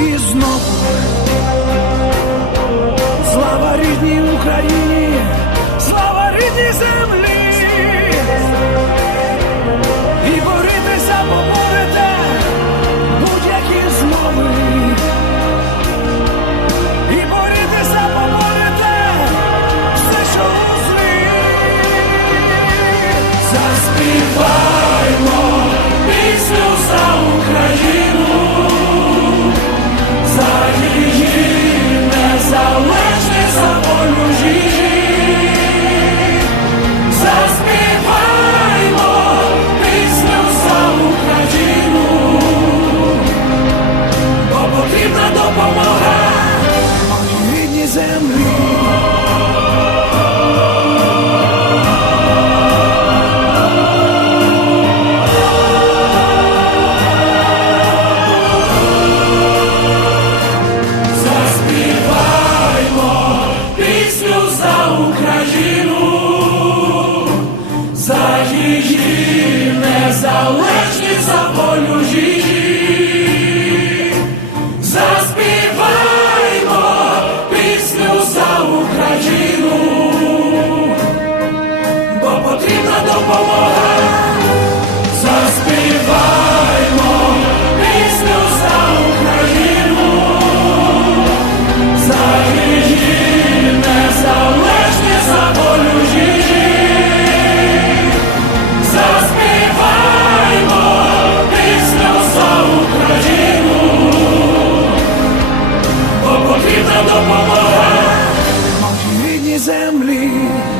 І знову. Слава рідній Україні, незалежність, за волю її. Землі.